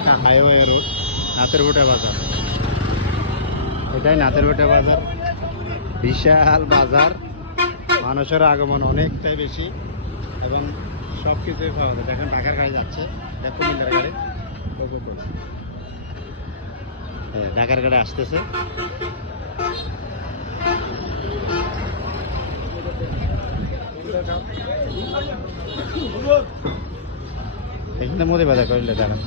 একটা highway road, নাতেরগুটা বাজার। এটাই নাতেরগুটা বাজার, বিশাল বাজার, মানুষের আগমন অনেকটাই বেশি এবং সব কিছুই পাওয়া যায়। এখন ঢাকার গাড়ি যাচ্ছে, দেখো মিলের গাড়ি, হ্যাঁ ঢাকার গাড়ি আসতেছে। এখানে মোদি বাজার করলে দাঁড়ান।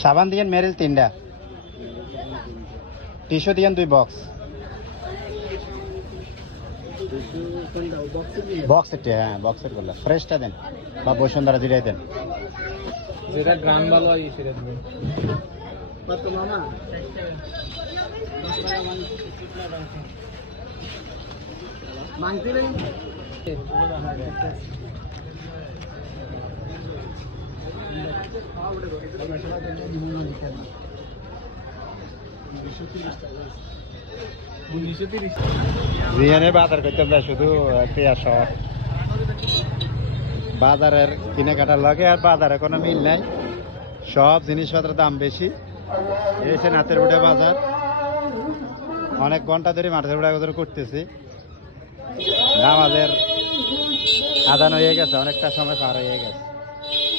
সাবান দিয়েন মেরিল 3টা, টিস্যু দিয়েন 2 বক্স। বক্সের, হ্যাঁ বক্সের করলে ফ্রেশটা দেন বা বসুন্ধরা দিলেই দেন। যেটা গ্রাম ভালো হয় সেটা দেবেন। কত মামা? মাংস নেই? জিয়ানে বাজার করতে আমরা শুধু পেঁয়াজ শহর বাজারের কেনাকাটার লাগে আর বাজারে কোনো মিল নাই, সব জিনিসপত্রের দাম বেশি। এসে নাতেরগুটা বাজার, অনেক ঘন্টা ধরে নাতেরগুটা বাজার করতেছি। নামাজের আদান হয়ে গেছে, অনেকটা সময় পার হয়ে গেছে।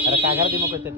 আর কাকার দিমো করতে